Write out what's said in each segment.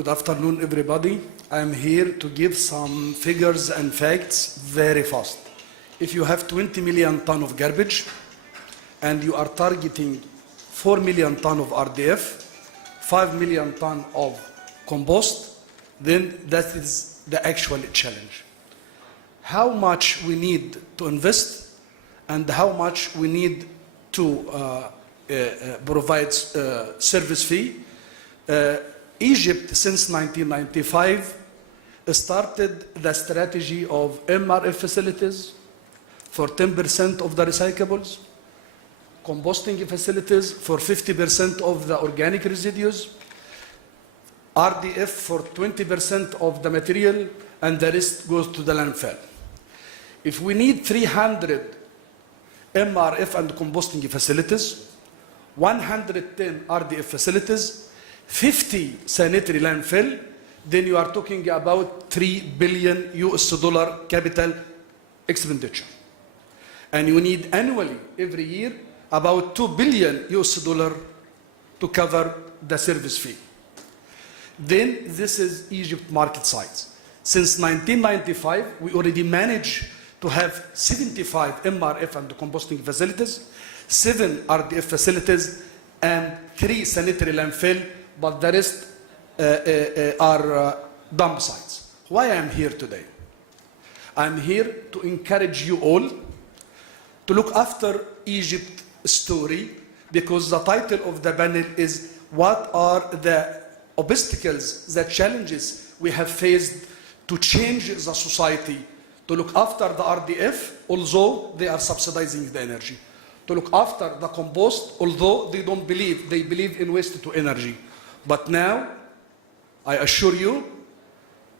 Good afternoon, everybody. I'm here to give some figures and facts very fast. If you have 20 million ton of garbage and you are targeting 4 million ton of RDF, 5 million ton of compost, then that is the actual challenge. How much we need to invest and how much we need to provide service fee. Egypt, since 1995, started the strategy of MRF facilities for 10% of the recyclables, composting facilities for 50% of the organic residues, RDF for 20% of the material, and the rest goes to the landfill. If we need 300 MRF and composting facilities, 110 RDF facilities, 50 sanitary landfill, then you are talking about $3 billion capital expenditure. And you need annually, every year, about $2 billion to cover the service fee. Then this is Egypt market size. Since 1995, we already managed to have 75 MRF and composting facilities, 7 RDF facilities, and 3 sanitary landfill, but the rest are dump sites. Why I am here today? I'm here to encourage you all to look after Egypt story, because the title of the panel is what are the obstacles, the challenges we have faced to change the society, to look after the RDF, although they are subsidizing the energy, to look after the compost, although they don't believe, they believe in waste to energy. But now, I assure you,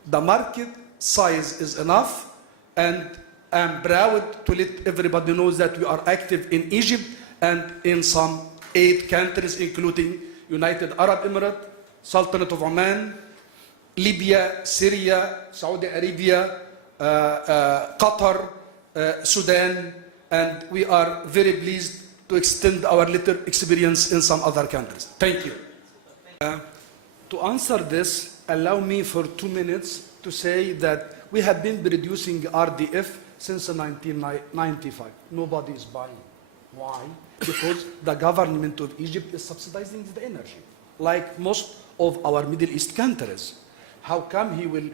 the market size is enough, and I'm proud to let everybody know that we are active in Egypt and in some 8 countries, including United Arab Emirates, Sultanate of Oman, Libya, Syria, Saudi Arabia, Qatar, Sudan, and we are very pleased to extend our little experience in some other countries. Thank you. To answer this, allow me for 2 minutes to say that we have been producing RDF since 1995. Nobody is buying. Why? Because the government of Egypt is subsidizing the energy, like most of our Middle East countries. How come he will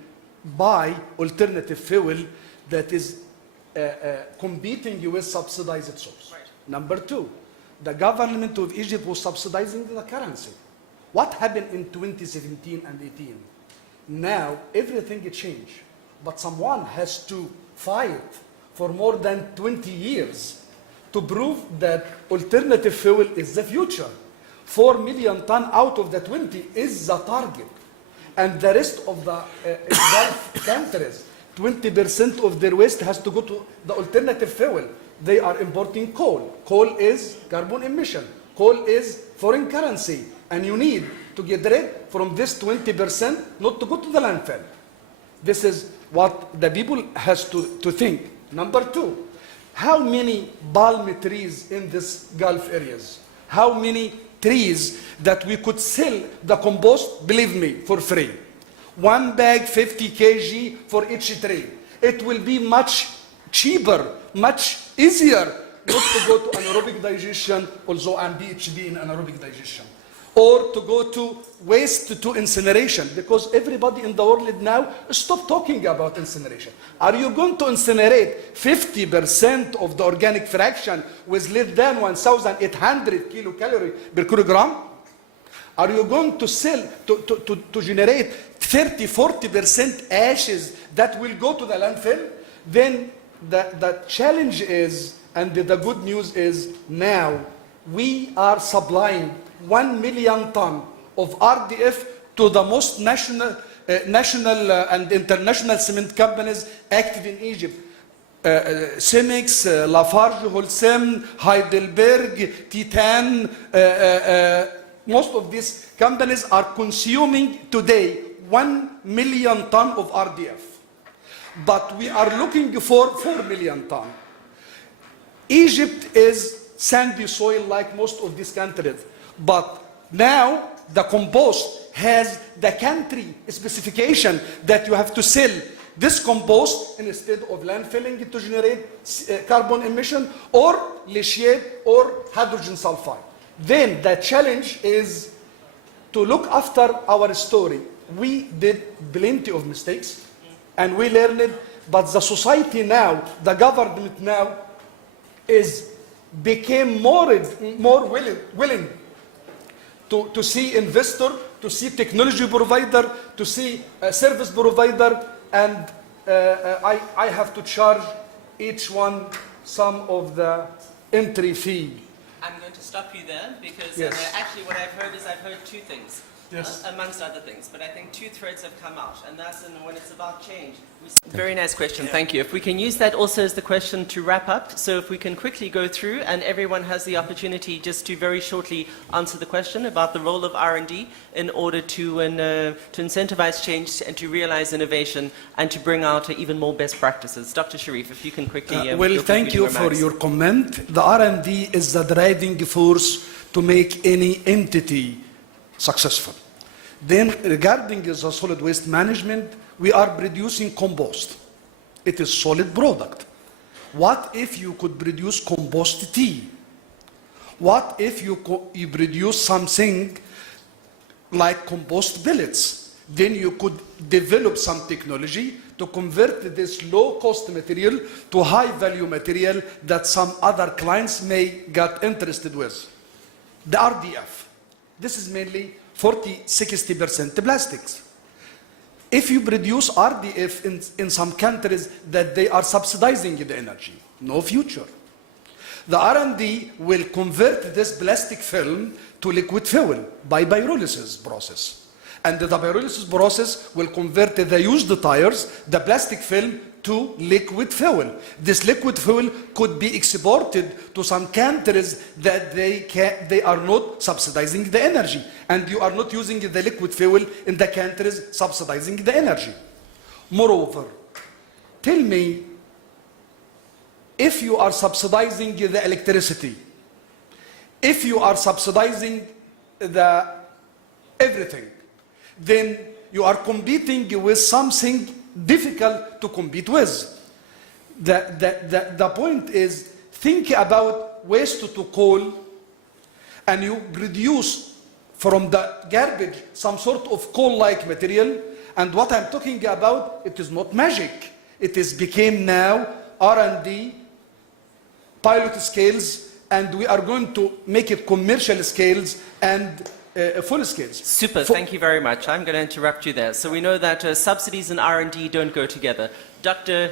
buy alternative fuel that is competing with subsidized source? Right. Number 2, the government of Egypt was subsidizing the currency. What happened in 2017 and 18? Now everything changed, but someone has to fight for more than 20 years to prove that alternative fuel is the future. 4 million ton out of the 20 is the target. And the rest of the Gulf countries, 20% of their waste has to go to the alternative fuel. They are importing coal. Coal is carbon emission. Coal is foreign currency. And you need to get rid from this 20% not to go to the landfill. This is what the people has to think. Number 2, how many palm trees in this Gulf areas? How many trees that we could sell the compost, believe me, for free? 1 bag, 50 kg for each tree. It will be much cheaper, much easier not to go to anaerobic digestion, although I'm PhD in anaerobic digestion, or to go to waste to incineration, because everybody in the world now stop talking about incineration. Are you going to incinerate 50% of the organic fraction with less than 1,800 kilocalories per kilogram? Are you going to sell, to generate 30–40% ashes that will go to the landfill? Then the challenge is, and the good news is, now we are supplying 1 million ton of RDF to the most national and international cement companies active in Egypt. Cemex, Lafarge, Holcim, Heidelberg, Titan, most of these companies are consuming today 1 million ton of RDF. But we are looking for 4 million ton. Egypt is sandy soil like most of these countries. But now the compost has the country specification that you have to sell this compost instead of landfilling it to generate carbon emission, or leachate or hydrogen sulfide. Then the challenge is to look after our story. We did plenty of mistakes and we learned it, but the society now, the government now became more willing to see investor, to see technology provider, to see a service provider, and I have to charge each one some of the entry fee. I'm going to stop you there because Yes. actually what I've heard two things, Yes. amongst other things, but I think two threads have come out, and that's when it's about change. Very nice question, thank you. If we can use that also as the question to wrap up, so if we can quickly go through and everyone has the opportunity just to very shortly answer the question about the role of R&D in order to incentivize change and to realize innovation and to bring out even more best practices. Dr. Sharif, if you can quickly... Well, thank you for your comment. The R&D is the driving force to make any entity successful. Then regarding the solid waste management, we are producing compost. It is solid product. What if you could produce compost tea? What if you produce something like compost pellets? Then you could develop some technology to convert this low-cost material to high-value material that some other clients may get interested with. The RDF. This is mainly 40–60% plastics. If you produce RDF in some countries that they are subsidizing the energy, no future. The R&D will convert this plastic film to liquid fuel by pyrolysis process. And the pyrolysis process will convert the used tires, the plastic film, to liquid fuel. This liquid fuel could be exported to some countries that they are not subsidizing the energy. And you are not using the liquid fuel in the countries subsidizing the energy. Moreover, tell me, if you are subsidizing the electricity, if you are subsidizing the everything, then you are competing with something difficult to compete with. The point is, think about waste to coal, and you produce from the garbage some sort of coal-like material. And what I'm talking about, it is not magic. It is became now R&D, pilot scales, and we are going to make it commercial scales and full scales. Super, thank you very much. I'm going to interrupt you there. So we know that subsidies and R&D don't go together. Dr.